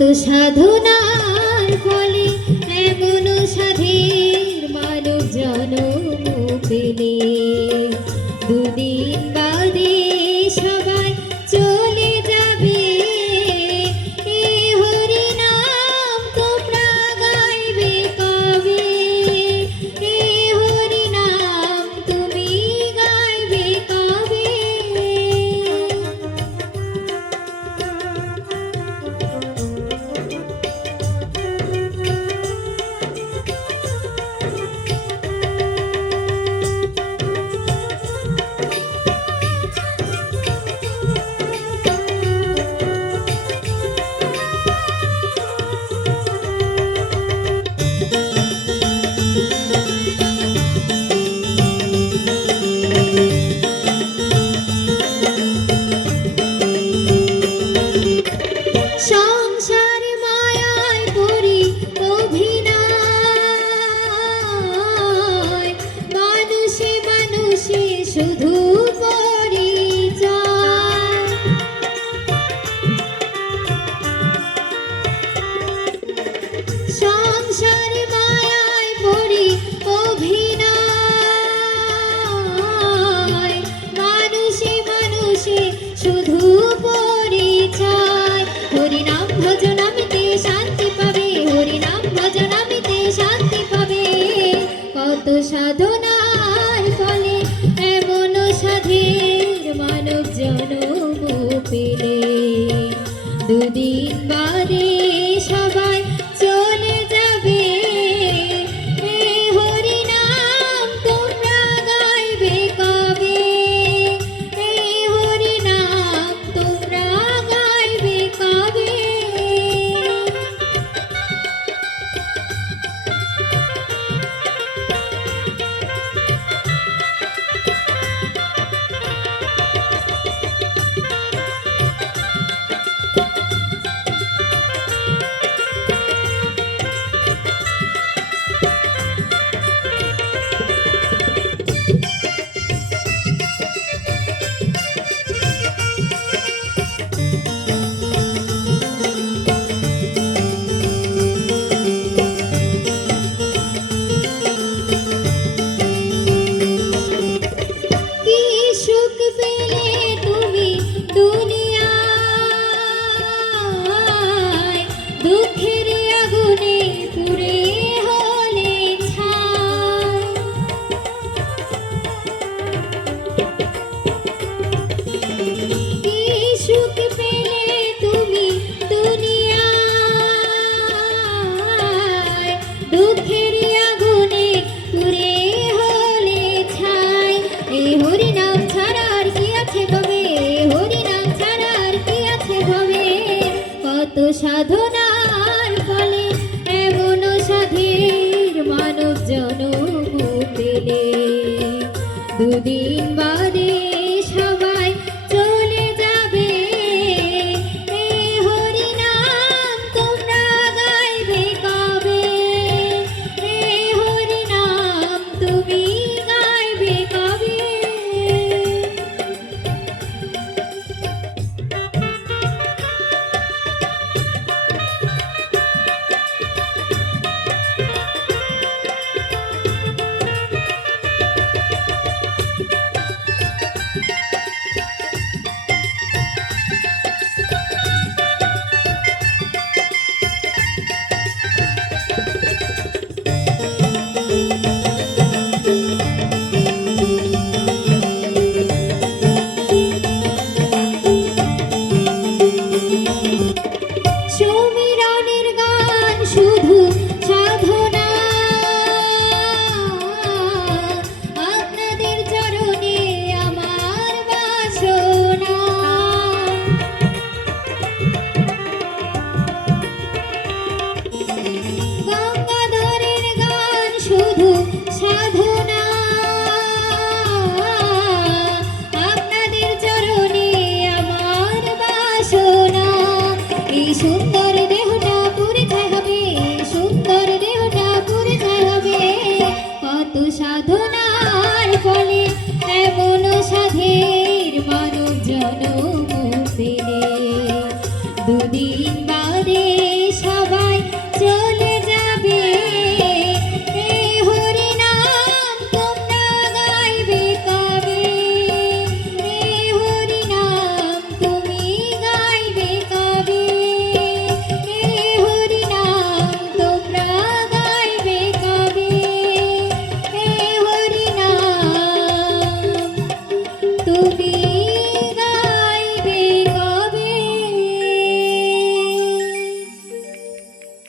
কত সাধনার ফলে এমন সাধের মানব জনম পেলে, দুদিন বাদে সবাই চলে যাবে। এ হরি নাম তোমরা গাইবে কবে? এ হরি নাম তুমি গাইবে কবে? সংসার মায়ায় পড়ি অভিনয়, মানুষে মানুষে শুধু পরিচয়। সংসার মায়ায় পড়ি অভিনয়, মানুষে মানুষে শুধু পরিচয়। হরি নাম ভজনামিতে শান্তি পাবে, হরি নাম ভজনামিতে শান্তি পাবে। কত সাধনার ফলে এমন সাধের মানব জনম পেলে, দুদিন বাদে সবাই চলে যাবে। এ হরি নাম তোমরা গাইবে কবে? এ হরি নাম তোমরা গাইবে কবে? কি সুখ পেলে তুমি দুনিয়ায়, দুঃখের আগুনে পুড়ে হলে ছাই। কি সুখ পেলে তুমি দুনিয়ায়, দুঃখের আগুনে পুড়ে হলে ছাই। এ হরি নাম ছাড়া আর কি আছে ভবে? এ হরি নাম ছাড়া আর কি আছে ভবে? কত সাধনার ফলে এমন সাধের মানব জনম পেলে, দুদিন বাদে সবাই চলে যাবে। এ হরি নাম তোমরা গাইবে কবে? এ হরি নাম তুমি গাইবে কবে?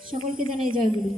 সকলকে জানাই জয় গুরু।